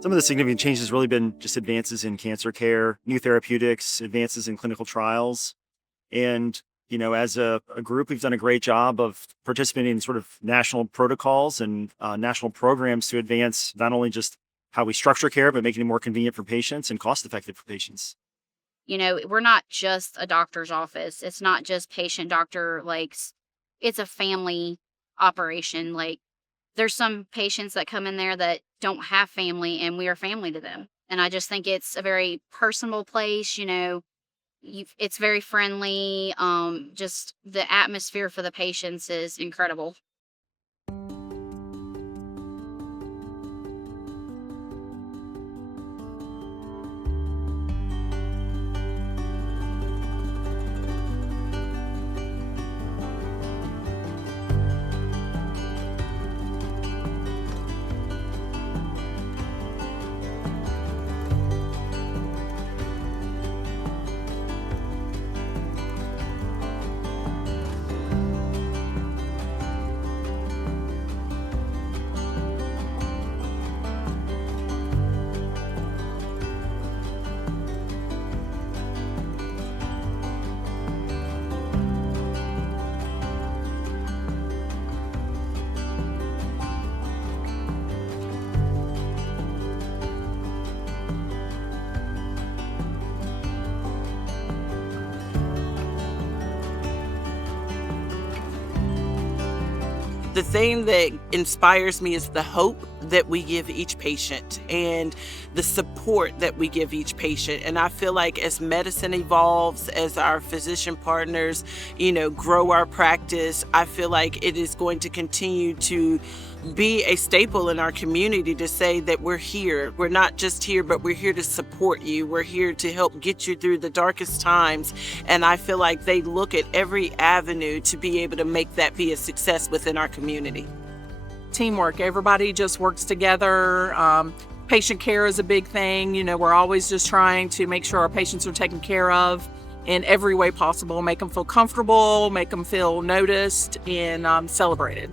Some of the significant changes has really been just advances in cancer care, new therapeutics, advances in clinical trials. And, as a group, we've done a great job of participating in sort of national protocols and national programs to advance not only just how we structure care, but making it more convenient for patients and cost effective for patients. We're not just a doctor's office. It's not just patient doctor, it's a family operation. Like, there's some patients that come in there that don't have family, and we are family to them. And I just think it's a very personal place. It's very friendly. Just the atmosphere for the patients is incredible. The thing that inspires me is the hope that we give each patient and the support that we give each patient. And I feel like as medicine evolves, as our physician partners, grow our practice, I feel like it is going to continue to be a staple in our community to say that we're here. We're not just here, but we're here to support you. We're here to help get you through the darkest times. And I feel like they look at every avenue to be able to make that be a success within our community. Teamwork. Everybody just works together. Patient care is a big thing. We're always just trying to make sure our patients are taken care of in every way possible, make them feel comfortable, make them feel noticed and celebrated.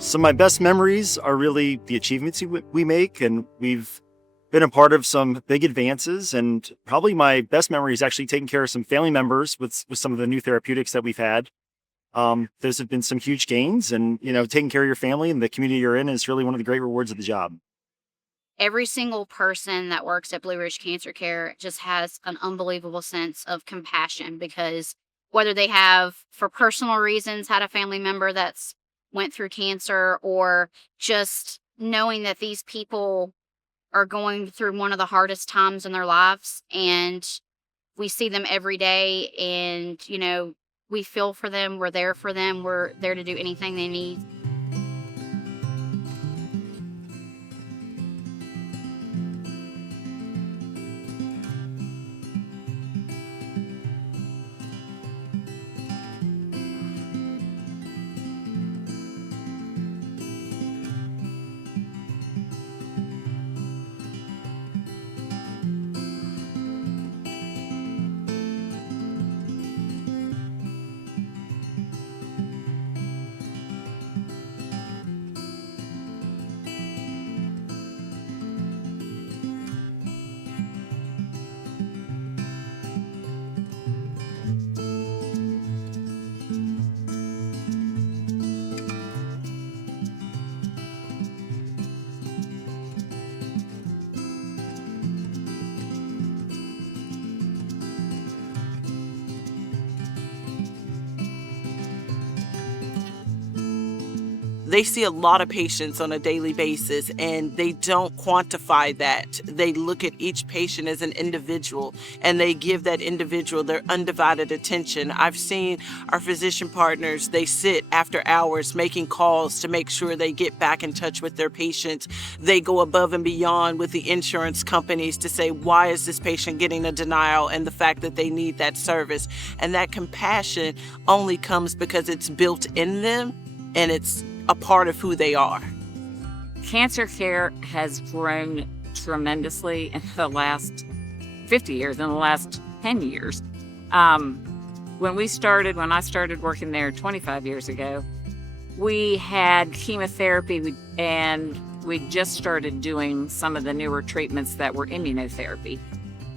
So my best memories are really the achievements we make, and we've been a part of some big advances. And probably my best memory is actually taking care of some family members with some of the new therapeutics that we've had. Those have been some huge gains, and taking care of your family and the community you're in is really one of the great rewards of the job. Every single person that works at Blue Ridge Cancer Care just has an unbelievable sense of compassion, because whether they have, for personal reasons, had a family member that's went through cancer, or just knowing that these people are going through one of the hardest times in their lives, and we see them every day, and we feel for them, we're there for them, we're there to do anything they need. they see a lot of patients on a daily basis, and they don't quantify that. They look at each patient as an individual, and they give that individual their undivided attention. I've seen our physician partners, they sit after hours making calls to make sure they get back in touch with their patients. They go above and beyond with the insurance companies to say, why is this patient getting a denial, and the fact that they need that service. And that compassion only comes because it's built in them and it's a part of who they are. Cancer care has grown tremendously in the last 50 years, in the last 10 years. When I started working there 25 years ago, we had chemotherapy and we just started doing some of the newer treatments that were immunotherapy.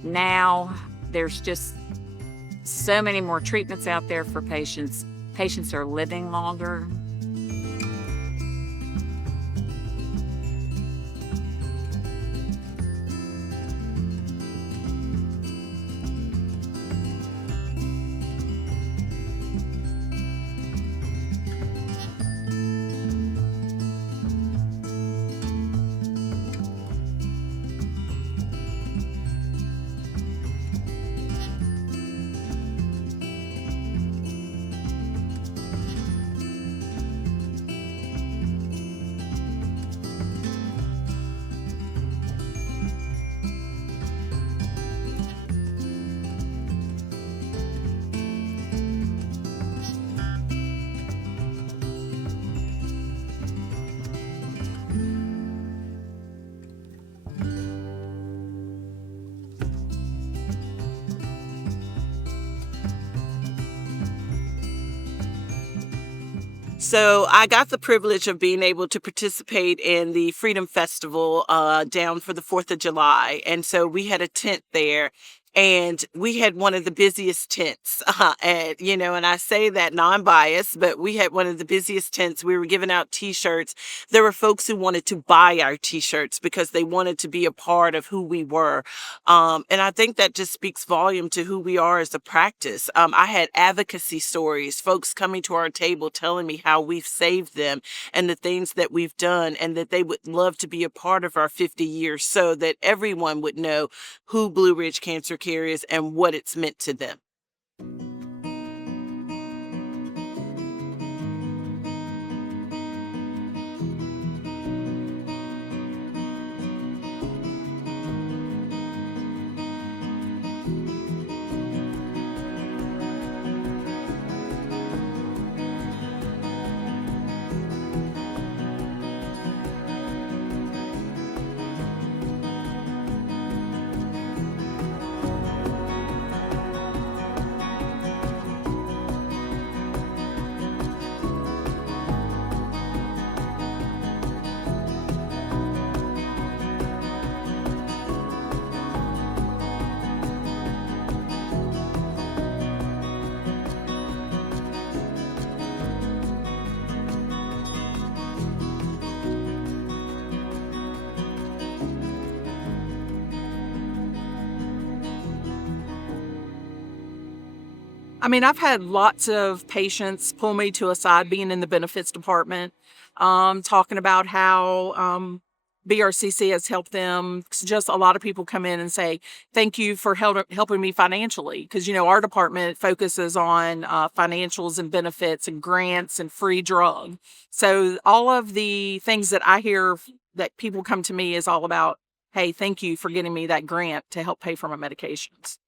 Now there's just so many more treatments out there for patients. Patients are living longer. So I got the privilege of being able to participate in the Freedom Festival down for the 4th of July. And so we had a tent there, and we had one of the busiest tents. And I say that non-biased, but we had one of the busiest tents. We were giving out T-shirts. There were folks who wanted to buy our T-shirts because they wanted to be a part of who we were. And I think that just speaks volume to who we are as a practice. I had advocacy stories, folks coming to our table telling me how we've saved them and the things that we've done, and that they would love to be a part of our 50 years so that everyone would know who Blue Ridge Cancer Care is and what it's meant to them. I've had lots of patients pull me to a side, being in the benefits department, talking about how BRCC has helped them. Just a lot of people come in and say, thank you for helping me financially. Because, our department focuses on financials and benefits and grants and free drug. So all of the things that I hear that people come to me is all about, hey, thank you for getting me that grant to help pay for my medications.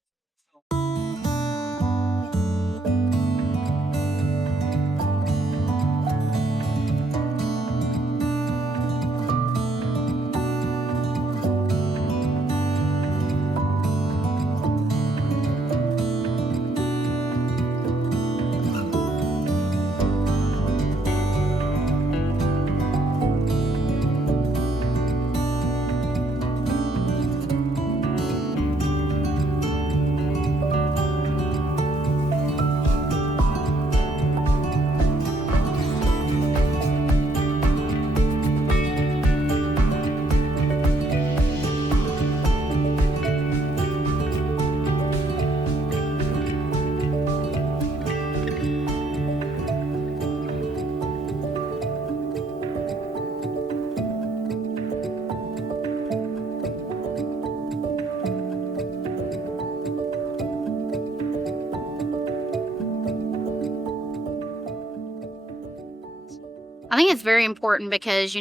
I think it's very important because,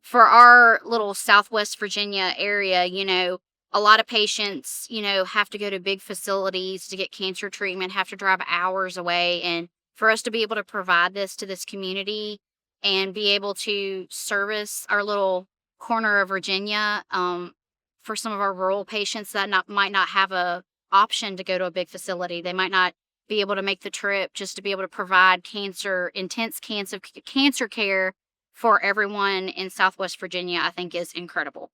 for our little Southwest Virginia area, a lot of patients, have to go to big facilities to get cancer treatment, have to drive hours away. And for us to be able to provide this to this community and be able to service our little corner of Virginia, for some of our rural patients that might not have a option to go to a big facility. They might not be able to make the trip just to be able to provide intense cancer care for everyone in Southwest Virginia, I think is incredible.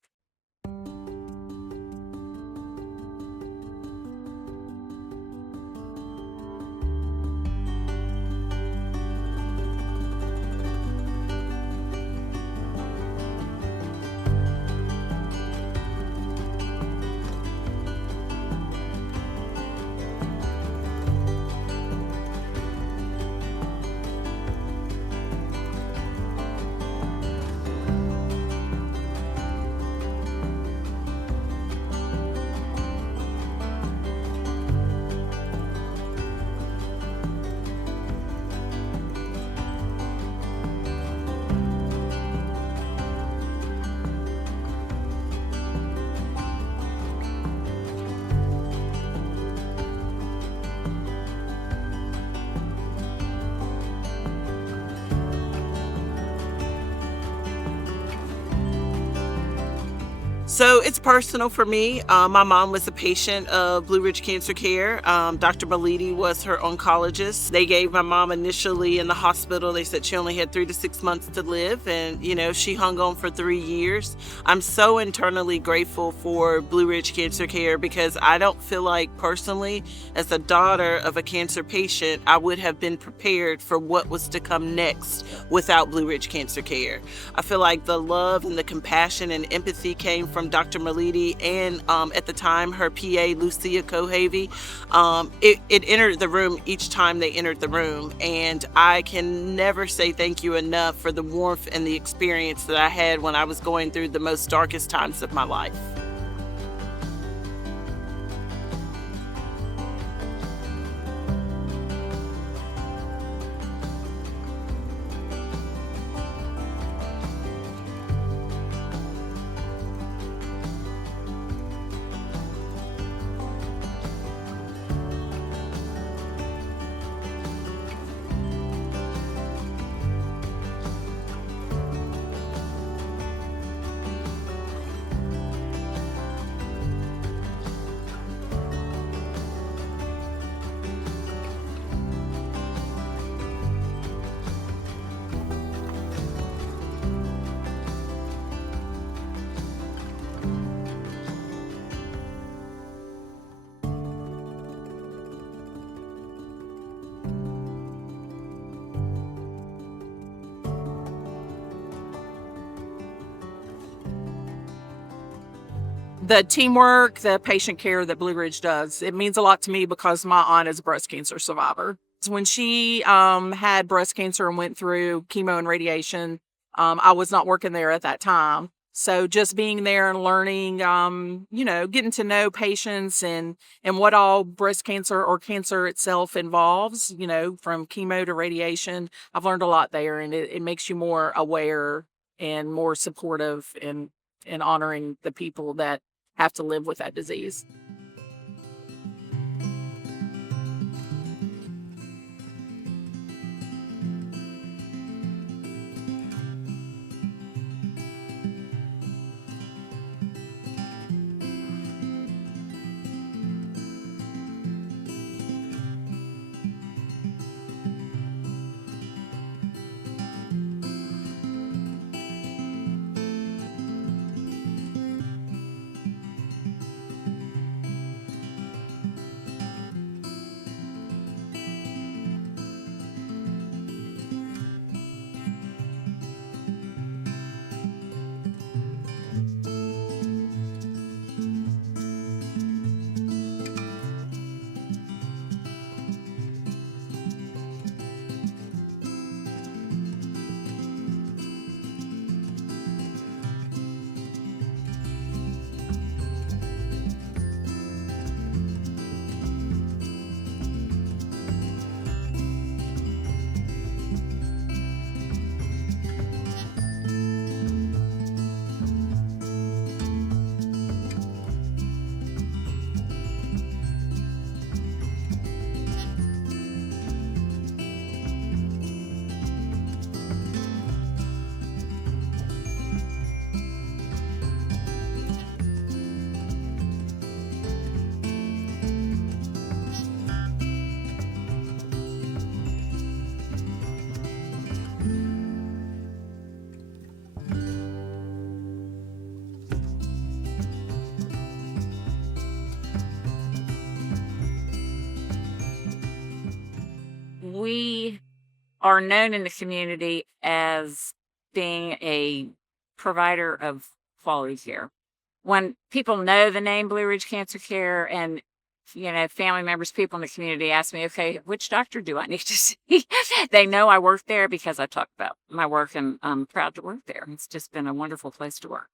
So it's personal for me. My mom was a patient of Blue Ridge Cancer Care. Dr. Malidi was her oncologist. They gave my mom initially in the hospital, they said she only had 3 to 6 months to live. And, she hung on for 3 years. I'm so internally grateful for Blue Ridge Cancer Care because I don't feel like personally, as a daughter of a cancer patient, I would have been prepared for what was to come next without Blue Ridge Cancer Care. I feel like the love and the compassion and empathy came from Dr. Malidi and at the time her PA Lucia Cohavy. It entered the room each time they entered the room, and I can never say thank you enough for the warmth and the experience that I had when I was going through the most darkest times of my life. The teamwork, the patient care that Blue Ridge does, it means a lot to me because my aunt is a breast cancer survivor. When she had breast cancer and went through chemo and radiation, I was not working there at that time. So just being there and learning, getting to know patients and what all breast cancer or cancer itself involves, from chemo to radiation, I've learned a lot there, and it makes you more aware and more supportive in honoring the people that have to live with that disease. are known in the community as being a provider of quality care. When people know the name Blue Ridge Cancer Care, and family members, people in the community ask me, okay, which doctor do I need to see? They know I work there because I talk about my work, and I'm proud to work there. It's just been a wonderful place to work.